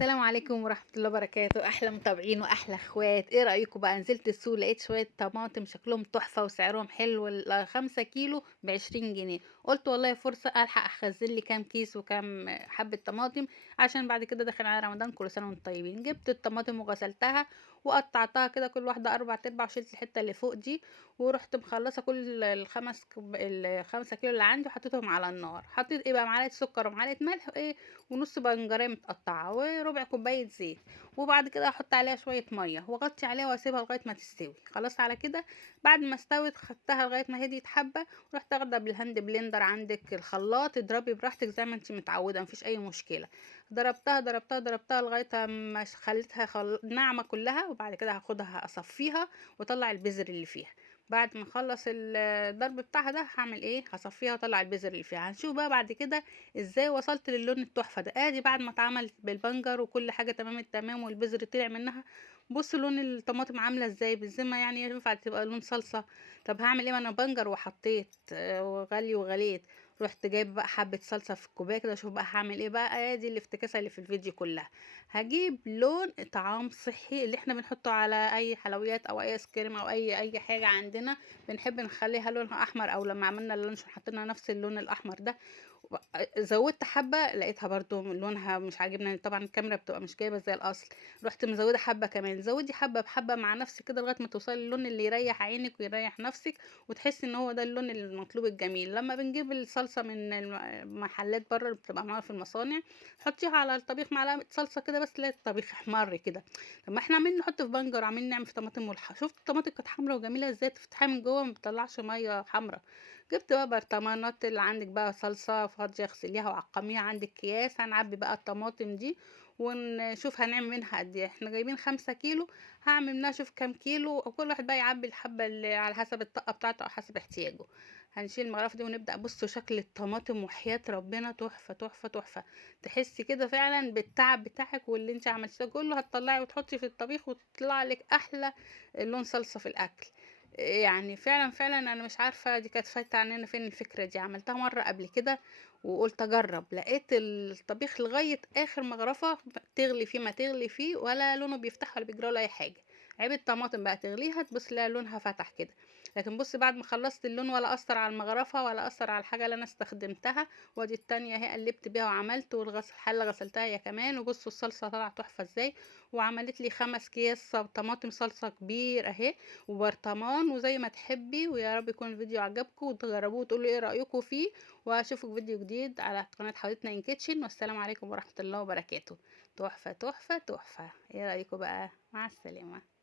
السلام عليكم ورحمة الله وبركاته، أحلى متابعين وأحلى اخوات. ايه رأيكم بقى؟ نزلت السوق لقيت شوية طماطم شكلهم تحفة وسعرهم حلو، 5 كيلو ب20 جنيه. قلت والله فرصة ألحق أخزن لي كام كيس وكام حبة طماطم، عشان بعد كده داخل على رمضان، كل سنة وانتم طيبين. جبت الطماطم وغسلتها وقطعتها كده كل واحدة 4 أرباع، وشلت الحتة اللي فوق دي، ورحت مخلصة كل ال5 كيلو اللي عندي وحطيتهم على النار. حطيت ايه بقى؟ معلقة سكر ومعلقة ملح وايه، ونص بنجرية متقطعة، وربع كوباية زيت. وبعد كده احط عليها شوية مية واغطي عليها واسيبها لغاية ما تستوي. خلاص على كده. بعد ما استوت خدتها لغاية ما هديت حبة، ورحت اخدها بالهاند بلندر. عندك الخلاط اضربي براحتك زي ما انت متعودة، مفيش اي مشكلة. ضربتها لغاية ما خليتها ناعمة كلها. وبعد كده هاخدها اصفيها واطلع البذر اللي فيها. بعد ما اخلص الضرب بتاعها ده هعمل ايه؟ هصفيها واطلع البذر اللي فيها. هنشوف بقى بعد كده ازاي وصلت للون التحفه ده. ادي بعد ما اتعمل بالبنجر وكل حاجه تمام التمام والبذر طلع منها. بص لون الطماطم عامله ازاي بالذمه، يعني ينفع تبقى لون صلصه؟ طب هعمل ايه؟ ما انا بنجر وحطيت وغلي وغليت. رحت جايب بقى حبه صلصه في الكوبايه كده. شوف بقى هعمل ايه بقى. ادي الافتكاسه اللي في الفيديو كلها. هجيب لون طعام صحي اللي احنا بنحطه على اي حلويات او اي ايس كريم او اي حاجه عندنا، بنحب نخليها لونها احمر، او لما عملنا اللانشون حطينا نفس اللون الاحمر ده. زودت حبة لقيتها برضو لونها مش عاجبني، طبعا الكاميرا بتبقى مش جايبة زي الاصل. رحت مزودة حبة كمان. زودي حبة بحبة مع نفسك كده لغاية ما توصلي للون اللي يريح عينك ويريح نفسك، وتحسي ان هو ده اللون المطلوب الجميل. لما بنجيب الصلصة من المحلات بره اللي بتبقى معاها في المصانع، حطيها على الطبيخ معلقة صلصة كده بس، تلاقي الطبيخ احمر كده. طب ما احنا عاملين نحط في بنجر وعاملين نعمل في طماطم شفت الطماطم كانت حمرا وجميلة ازاي؟ تفتحها من جوه ما بتطلعش مية حمرا. جبت بقى برطمانات اللي عندك بقى صلصة فاضية، اغسليها وعقميها. عندك اكياس، هنعبي بقى الطماطم دي ونشوف هنعمل منها قد ايه. احنا جايبين 5 كيلو، هعمل منها شوف كام كيلو، وكل واحد بقى يعبي الحبة اللي على حسب الطاقة بتاعته او حسب احتياجه. هنشيل المغرفة دي ونبدأ. بصوا شكل الطماطم وحياة ربنا تحفة تحفة تحفة. تحسي كده فعلا بالتعب بتاعك واللي انت عملتيه ده كله هتطلعي وتحطي في الطبيخ وتطلع لك احلى لون صلصة في الاكل. يعني فعلا فعلا انا مش عارفه دي كانت فايته عننا فين الفكره دي. عملتها مره قبل كده وقلت اجرب، لقيت الطبيخ لغايه اخر مغرفه تغلي فيه ما تغلي فيه، ولا لونه بيفتح ولا بيجرى ولا اي حاجه. عيب الطماطم بقى تغليها تبص لها لونها فتح كده. لكن بص بعد ما خلصت اللون ولا اثر على المغرفه ولا اثر على الحاجه اللي انا استخدمتها. وادي التانية اهي قلبت بيها وعملت، والغسل الحله غسلتها هي كمان. وبصوا الصلصه طلعت تحفه ازاي. وعملت لي 5 اكياس طماطم صلصه كبير اهي وبرطمان. وزي ما تحبي. ويا رب يكون الفيديو عجبكم وتجربوه وتقولوا ايه رأيكم فيه. واشوفك فيديو جديد على قناة حضرتنا ان كيتشن. والسلام عليكم ورحمة الله وبركاته. تحفة تحفة تحفة. ايه رأيكم بقى؟ مع السلامة.